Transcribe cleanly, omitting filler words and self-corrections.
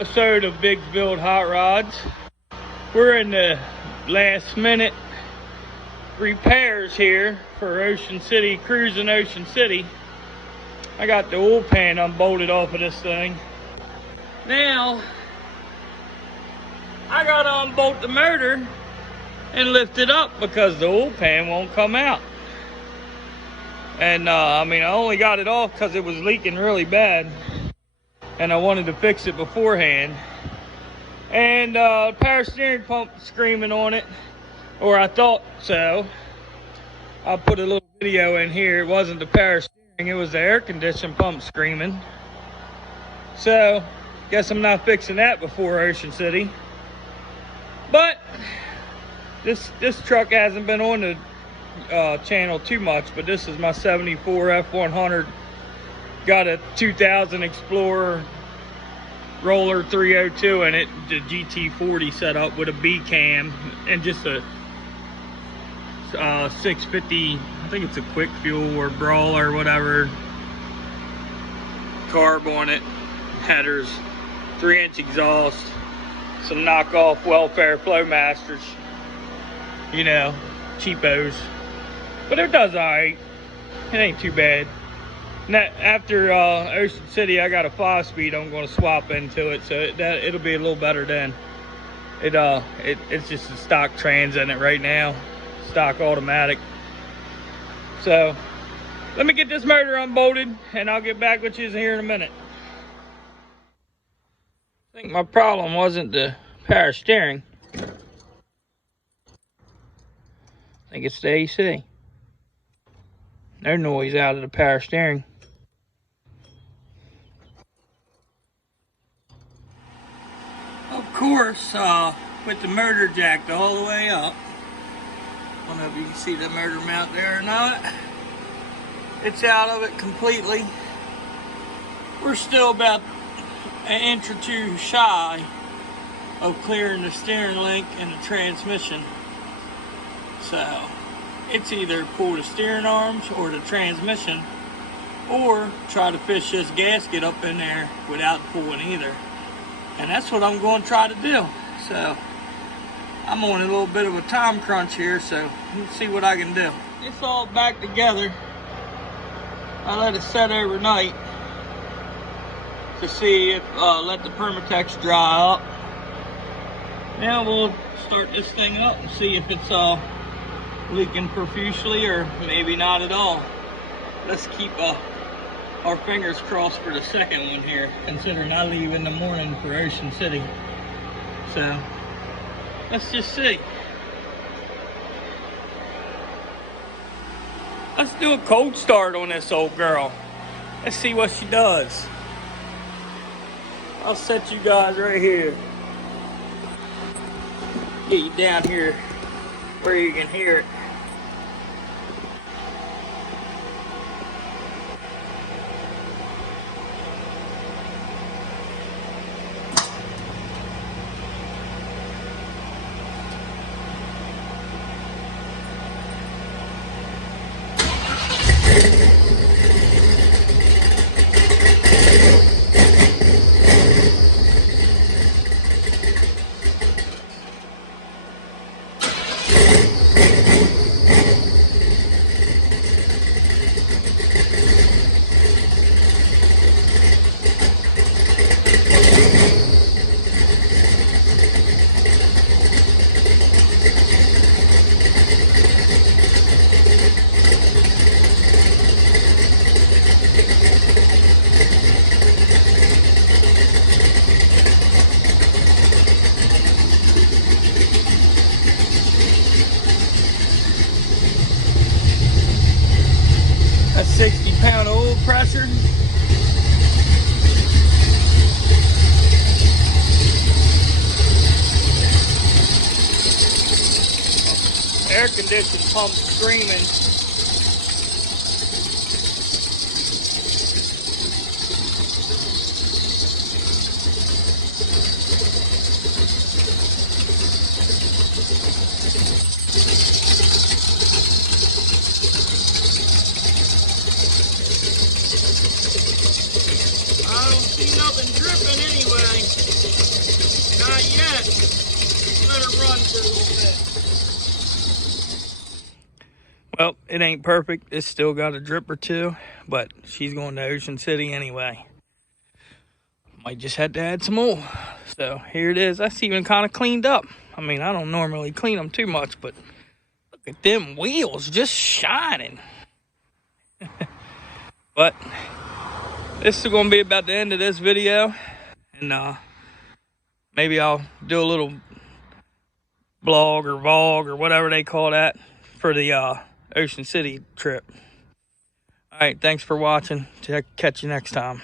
episode of Big's Build Hot Rods. We're in the last minute repairs here for Ocean City, cruising Ocean City. I got the oil pan unbolted off of this thing. Now, I gotta unbolt the motor and lift it up because the oil pan won't come out. And I only got it off because it was leaking really bad, and I wanted to fix it beforehand. And power steering pump screaming on it, or I thought so. I'll put a little video in here. It wasn't the power steering, it was the air conditioning pump screaming. So guess I'm not fixing that before Ocean City. But this truck hasn't been on the channel too much, but this is my 74 F100. Got a 2000 Explorer Roller 302 in it, the GT40 setup with a B cam and just a 650, I think it's a quick fuel or brawler or whatever, carb on it, headers, 3-inch exhaust, some knockoff Welfare Flowmasters, you know, cheapos. But it does alright. It ain't too bad. Now, after Ocean City, I got a 5-speed I'm going to swap into it, so it'll be a little better then. It's just a stock trans in it right now, stock automatic. So let me get this motor unbolted, and I'll get back with you here in a minute. I think my problem wasn't the power steering. I think it's the AC. No noise out of the power steering. Of course, with the motor jacked all the way up, I don't know if you can see the motor mount there or not. It's out of it completely. We're still about an inch or two shy of clearing the steering link and the transmission. So it's either pull the steering arms or the transmission, or try to fish this gasket up in there without pulling either. And that's what I'm going to try to do. So I'm on a little bit of a time crunch here, so let's see what I can do. It's all back together. I let it set overnight to see if let the Permatex dry up. Now we'll start this thing up and see if it's leaking profusely or maybe not at all. Let's keep our fingers crossed for the second one here, considering I leave in the morning for Ocean City. So let's just see. Let's do a cold start on this old girl. Let's see what she does. I'll set you guys right here. Get you down here where you can hear it. That's 60-pound oil pressure. Air conditioning pump screaming. I don't see cleaned up and dripping anyway. Not yet. Let her run for a little bit. Well, it ain't perfect. It's still got a drip or two, but she's going to Ocean City anyway. Might just have to add some more. So here it is. That's even kind of cleaned up. I mean, I don't normally clean them too much, but look at them wheels just shining. But this is going to be about the end of this video. And maybe I'll do a little blog or vlog or whatever they call that for the Ocean City trip. All right, thanks for watching. Catch you next time.